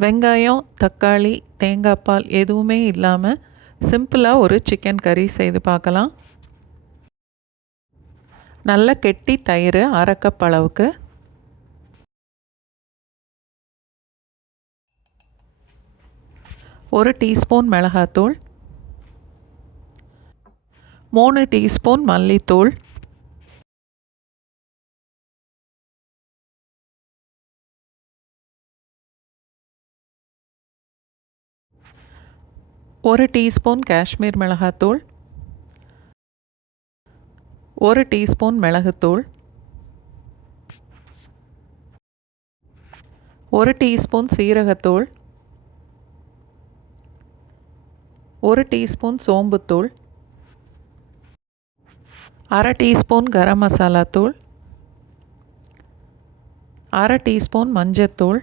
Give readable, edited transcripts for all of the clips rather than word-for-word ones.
வெங்காயம், தக்காளி, தேங்காய் பால் எதுவுமே இல்லாமல் சிம்பிளாக ஒரு சிக்கன் கறி செய்து பார்க்கலாம். நல்ல கெட்டி தயிர் 1/2 கப் அளவுக்கு, ஒரு டீஸ்பூன் மிளகாத்தூள், 3 டீஸ்பூன் மல்லித்தூள், 1 டீஸ்பூன் காஷ்மீர் மிளகாத்தூள், 1 டீஸ்பூன் மிளகுத்தூள், 1 டீஸ்பூன் சீரகத்தூள், 1 டீஸ்பூன் சோம்புத்தூள், 1/2 டீஸ்பூன் கரம் மசாலா தூள், 1/2 டீஸ்பூன் மஞ்சத்தூள்,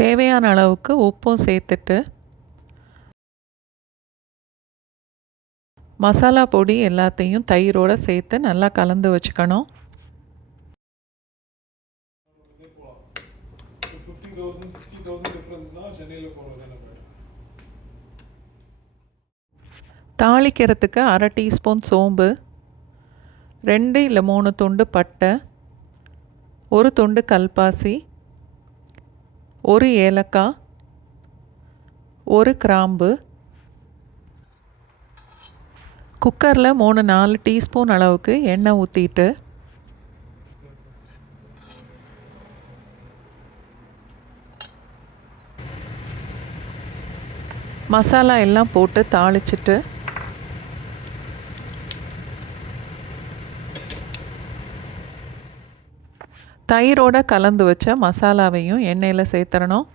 தேவையான அளவுக்கு உப்பும் சேர்த்துட்டு மசாலா பொடி எல்லாத்தையும் தயிரோடு சேர்த்து நல்லா கலந்து வச்சுக்கணும். தாளிக்கிறதுக்கு 1/2 டீஸ்பூன் சோம்பு, 2 இல்லை 3 துண்டு பட்டை, 1 துண்டு கல்பாசி, 1 ஏலக்காய், 1 கிராம்பு. குக்கரில் 3-4 டீஸ்பூன் அளவுக்கு எண்ணெய் ஊற்றிட்டு மசாலா எல்லாம் போட்டு தாளிச்சிட்டு தயிரோட கலந்து வச்ச மசாலாவையும் எண்ணெயில் சேர்த்துறணும்.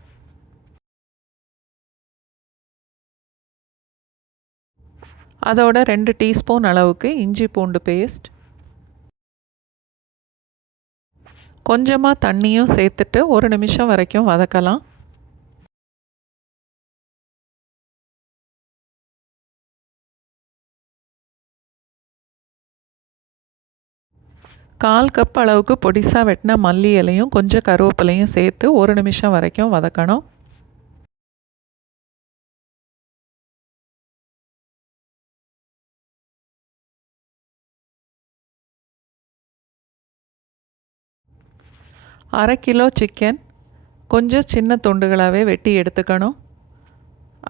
அதோட 2 டீஸ்பூன் அளவுக்கு இஞ்சி பூண்டு பேஸ்ட், கொஞ்சமாக தண்ணியும் சேர்த்துட்டு 1 நிமிஷம் வரைக்கும் வதக்கலாம். கால் கப் அளவுக்கு பொடிசாக வெட்டின மல்லி இலையும் கொஞ்சம் கருவேப்பிலையும் சேர்த்து 1 நிமிஷம் வரைக்கும் வதக்கணும். அரை கிலோ சிக்கன் கொஞ்சம் சின்ன துண்டுகளாகவே வெட்டி எடுத்துக்கணும்.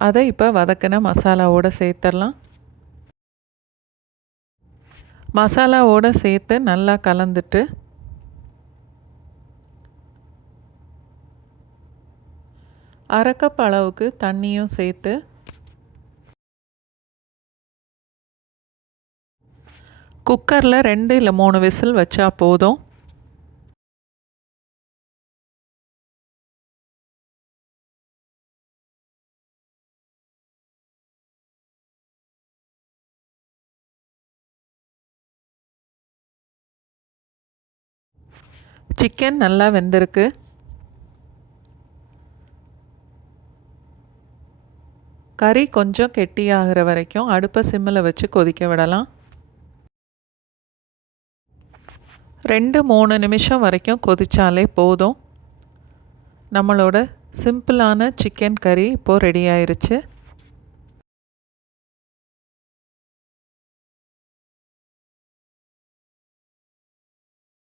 அதை இப்போ வதக்கின மசாலாவோடு சேர்த்துடலாம். மசாலாவோடு சேர்த்து நல்லா கலந்துட்டு அரை கப் அளவுக்கு தண்ணியும் சேர்த்து குக்கரில் 2 இல்லை 3 விசில் வச்சா போதும். சிக்கன் நல்லா வெந்திருக்கு. கறி கொஞ்சம் கெட்டியாகிற வரைக்கும் அடுப்பை சிம்மில் வச்சு கொதிக்க விடலாம். 2-3 நிமிஷம் வரைக்கும் கொதித்தாலே போதும். நம்மளோட சிம்பிளான சிக்கன் கறி இப்போது ரெடி ஆயிருச்சு.